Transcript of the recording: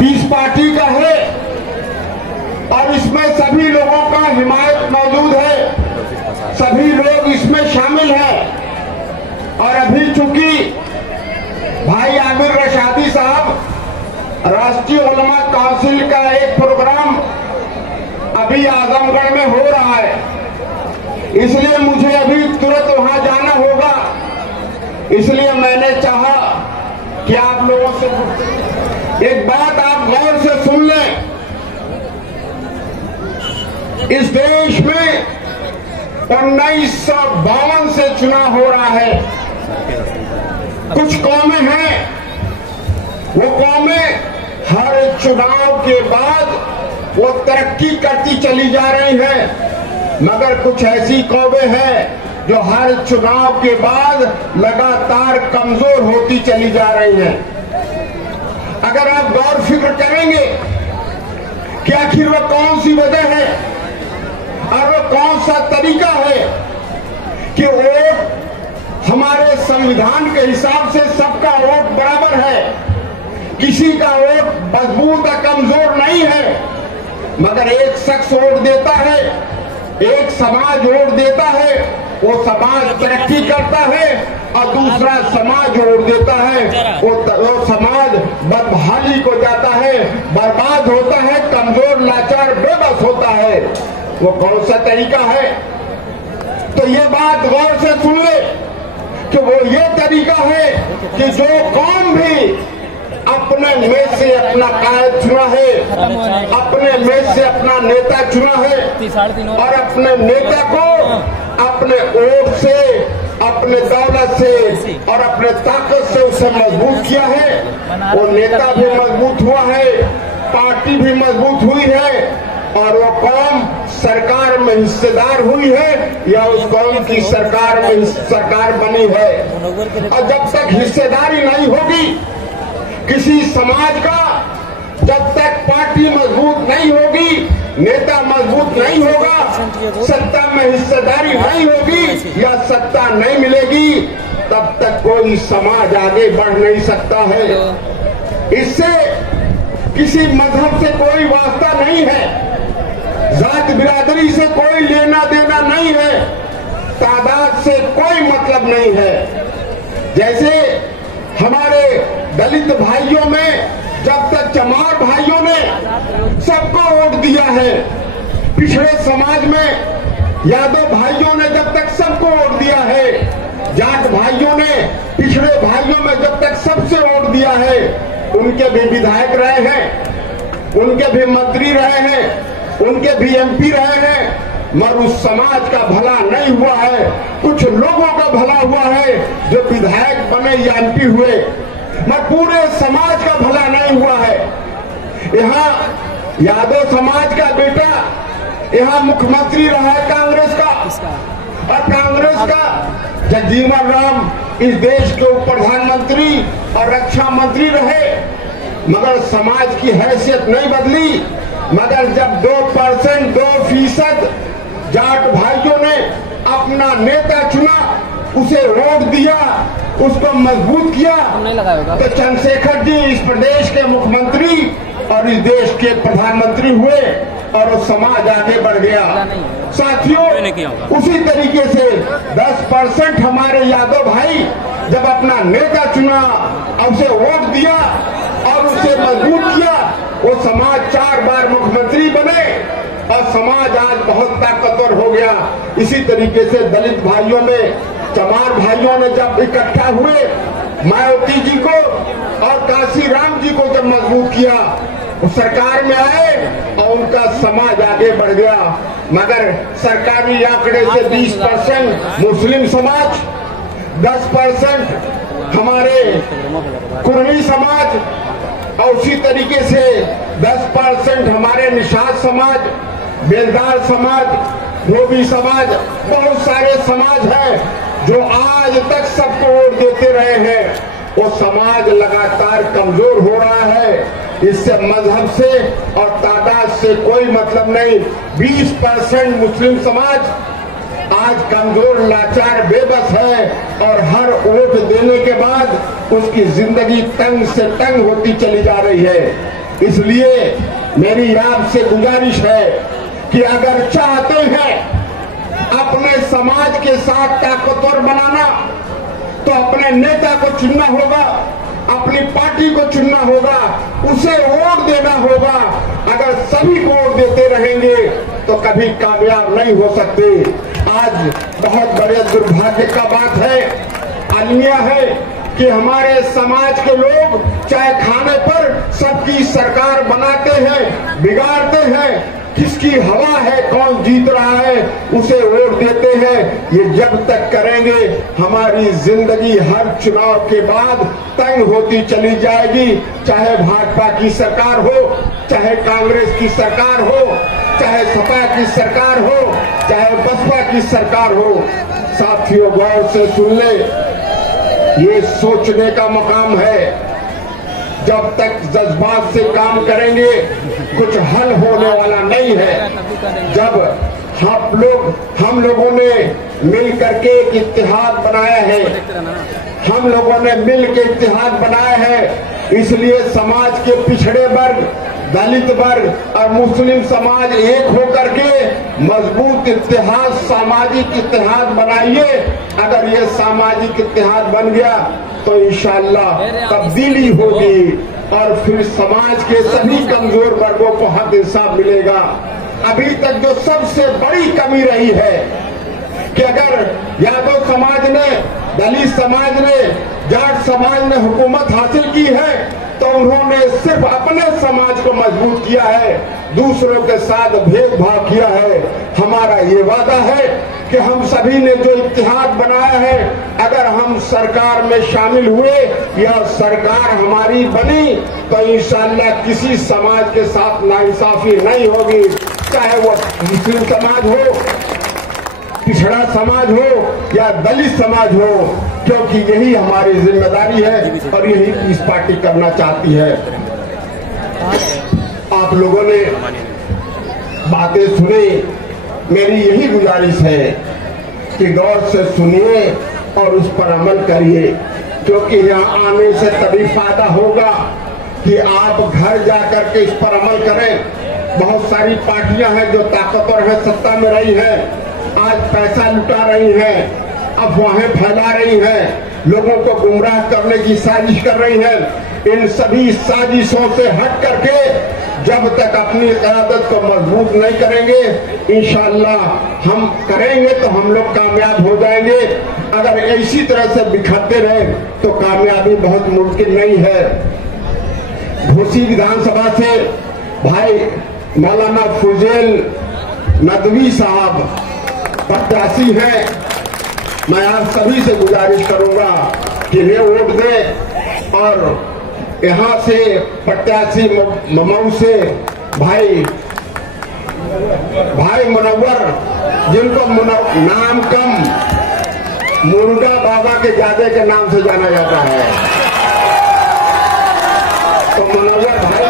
Piece party का है और इसमें सभी लोगों का हिमायत मौजूद है, सभी लोग इसमें शामिल हैं। और अभी चूंकि भाई आमिर रशादी साहब राष्ट्रीय उलमा काउंसिल का एक प्रोग्राम अभी आजमगढ़ में हो रहा है, इसलिए मुझे अभी तुरंत वहां जाना होगा। इसलिए मैंने चाहा कि आप लोगों से एक बात आप गौर से सुन लें। इस देश में 1952 से चुनाव हो रहा है। कुछ कौमें हैं, वो कौमें हर चुनाव के बाद वो तरक्की करती चली जा रही हैं, मगर कुछ ऐसी कौमें हैं जो हर चुनाव के बाद लगातार कमजोर होती चली जा रही हैं। अगर आप गौर फिक्र करेंगे कि आखिर वो कौन सी वजह है और वो कौन सा तरीका है कि वोट हमारे संविधान के हिसाब से सबका वोट बराबर है, किसी का वोट मजबूत या कमजोर नहीं है, मगर एक शख्स वोट देता है, एक समाज वोट देता है, वो समाज तरक्की करता है और दूसरा समाज वोट देता है, वो समाज बदहाली को जाता है, बर्बाद होता है, कमजोर लाचार बेबस होता है। वो कौन सा तरीका है? तो ये बात गौर से सुन ले कि वो ये तरीका है कि जो कौम भी अपने में से अपना कायद चुना है, अपने में से अपना नेता चुना है और अपने नेता को अपने वोट से, अपने दौलत से और अपने ताकत से उसे मजबूत किया है, वो नेता भी मजबूत हुआ है, पार्टी भी मजबूत हुई है और वो कौम सरकार में हिस्सेदार हुई है या उस कौम की सरकार बनी है। और जब तक हिस्सेदारी नहीं होगी किसी समाज का, जब तक पार्टी मजबूत नहीं होगी, नेता मजबूत नहीं होगा, सत्ता में हिस्सेदारी नहीं होगी या सत्ता नहीं मिलेगी, तब तक कोई समाज आगे बढ़ नहीं सकता है। इससे किसी मजहब से कोई वास्ता नहीं है, जात बिरादरी से कोई लेना देना नहीं है, तादाद से कोई मतलब नहीं है। जैसे हमारे दलित भाइयों में जब तक चमार भाइयों ने सबको वोट दिया है, पिछड़े समाज में यादव भाइयों ने जब तक सबको वोट दिया है, जाट भाइयों ने पिछड़े भाइयों में जब तक सबसे वोट दिया है, उनके भी विधायक रहे हैं, उनके भी मंत्री रहे हैं, उनके भी एमपी रहे हैं, मगर उस समाज का भला नहीं हुआ है। कुछ लोगों का भला हुआ है जो विधायक बने या एमपी हुए, मगर पूरे समाज का भला नहीं हुआ है। यहाँ यादव समाज का बेटा यहाँ मुख्यमंत्री रहा है कांग्रेस का, और कांग्रेस का जगजीवन राम इस देश के उप प्रधानमंत्री और रक्षा मंत्री रहे, मगर समाज की हैसियत नहीं बदली। मगर जब 2% 2% जाट भाइयों ने अपना नेता चुना, उसे वोट दिया, उसको मजबूत किया, तो चंद्रशेखर जी इस प्रदेश के मुख्यमंत्री और इस देश के प्रधानमंत्री हुए और वो समाज आगे बढ़ गया। साथियों, उसी तरीके से 10% हमारे यादव भाई जब अपना नेता चुना और उसे वोट दिया और उसे मजबूत किया, वो समाज 4 बार मुख्यमंत्री बने और समाज आज बहुत ताकतवर हो गया। इसी तरीके से दलित भाइयों में चमार भाइयों ने जब इकट्ठा हुए, मायावती जी को और काशी राम जी को जब मजबूत किया, वो सरकार में आए और उनका समाज आगे बढ़ गया। मगर सरकारी आंकड़े से 20% मुस्लिम समाज, 10% हमारे कुर्मी समाज और उसी तरीके से 10% हमारे निषाद समाज, बेलदार समाज, धोबी समाज, बहुत सारे समाज हैं जो आज तक सबको वोट देते रहे हैं। वो समाज लगातार कमजोर हो रहा है। इससे मजहब से और तादाद से कोई मतलब नहीं। 20% मुस्लिम समाज आज कमजोर, लाचार, बेबस है और हर वोट देने के बाद उसकी जिंदगी तंग से तंग होती चली जा रही है। इसलिए मेरी आपसे गुजारिश है कि अगर चाहते हैं अपने समाज के साथ ताकतवर बनाना तो अपने नेता को चुनना होगा, अपनी पार्टी को चुनना होगा, उसे वोट देना होगा। अगर सभी को वोट देते रहेंगे तो कभी कामयाब नहीं हो सकते। आज बहुत बड़े दुर्भाग्य का बात है, अलमिया है कि हमारे समाज के लोग चाहे खाने पर सबकी सरकार बनाते हैं, बिगाड़ते हैं, किसकी हवा है, कौन जीत रहा है, उसे वोट देते हैं। ये जब तक करेंगे हमारी जिंदगी हर चुनाव के बाद तंग होती चली जाएगी। चाहे भाजपा की सरकार हो, चाहे कांग्रेस की सरकार हो, चाहे सपा की सरकार हो, चाहे बसपा की सरकार हो। साथियों, गौर से सुन ले, ये सोचने का मकाम है। जब तक जज्बात से काम करेंगे कुछ हल होने वाला नहीं है। जब हम लोगों ने मिल करके एक इत्तेहाद बनाया है, हम लोगों ने मिल के इत्तेहाद बनाया है, इसलिए समाज के पिछड़े वर्ग, दलित वर्ग और मुस्लिम समाज एक होकर के मजबूत इत्तेहाद, सामाजिक इत्तेहाद बनाइए। अगर ये सामाजिक इत्तेहाद बन गया तो इंशाअल्लाह तब्दीली होगी और फिर समाज के सभी कमजोर वर्गों को हक इंसाफ मिलेगा। अभी तक जो सबसे बड़ी कमी रही है कि अगर यादव समाज ने, दलित समाज ने, जाट समाज ने हुकूमत हासिल की है तो उन्होंने सिर्फ अपने समाज को मजबूत किया है, दूसरों के साथ भेदभाव किया है। हमारा ये वादा है कि हम सभी ने जो इत्तेहाद बनाया है, अगर हम सरकार में शामिल हुए या सरकार हमारी बनी तो इंशाअल्लाह किसी समाज के साथ नाइंसाफी नहीं होगी, चाहे वो मुस्लिम समाज हो, पिछड़ा समाज हो या दलित समाज हो, क्योंकि यही हमारी जिम्मेदारी है और यही इस पार्टी करना चाहती है। आप लोगों ने बातें सुनी, मेरी यही गुजारिश है कि गौर से सुनिए और उस पर अमल करिए, क्योंकि यहाँ आने से तभी फायदा होगा कि आप घर जाकर के इस पर अमल करें। बहुत सारी पार्टियां हैं जो ताकतवर है, सत्ता में रही हैं, आज पैसा लुटा रही हैं, अफवाहें फैला रही हैं, लोगों को गुमराह करने की साजिश कर रही हैं। इन सभी साजिशों से हट करके जब तक अपनी क़यादत को मजबूत नहीं करेंगे, इंशाअल्लाह हम करेंगे तो हम लोग कामयाब हो जाएंगे। अगर इसी तरह से बिखरते रहे तो कामयाबी बहुत मुमकिन नहीं है। घोसी विधानसभा से भाई मौलाना फुजैल नदवी साहब प्रत्याशी हैं। मैं आप सभी से गुजारिश करूंगा कि वे वोट दें और यहाँ से प्रत्याशी मऊ से भाई मुनव्वर, जिनको नाम कम मुर्गा बाबा के जादे के नाम से जाना जाता है, तो मुनव्वर भाई